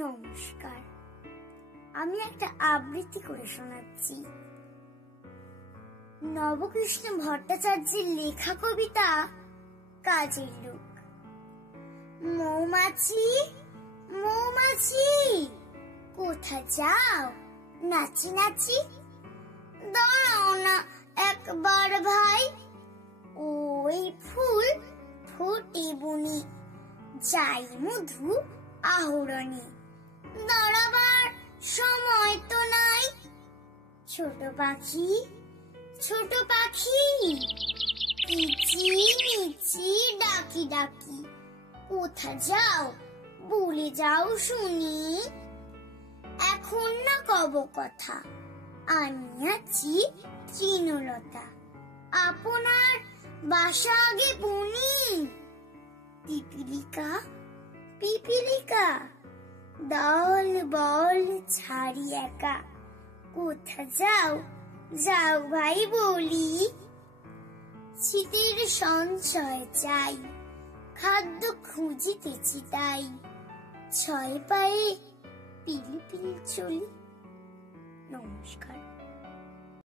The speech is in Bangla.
নমস্কার, আমি একটা আবৃত্তি করে শোনাচ্ছি। নবকৃষ্ণ ভট্টাচার্যের লেখা কবিতা কাজের লোক। মৌমাছি মৌমাছি কোথা যাও নাচি নাচি, দাঁড়াও না একবার ভাই, ওই ফুল ফোটে বুনি, যাই মধু আহরণে, দাঁড়াবার সময় তো নাই। ছোট পাখি কিচি মিচি ডাকি ডাকি, কোথা যাও বলে যাও শুনি, এখন না কব কথা, আমি আছি তৃণলতা, আপনার বাসা আগে বুনি। পিপিলিকা দল বল ছাড়ি একা, কোথা যাও ভাই বলি, শীতের সঞ্চয় চাই, খাদ্য খুঁজিতেছি তাই, ছয় পায়ে পিলি চলি। নমস্কার।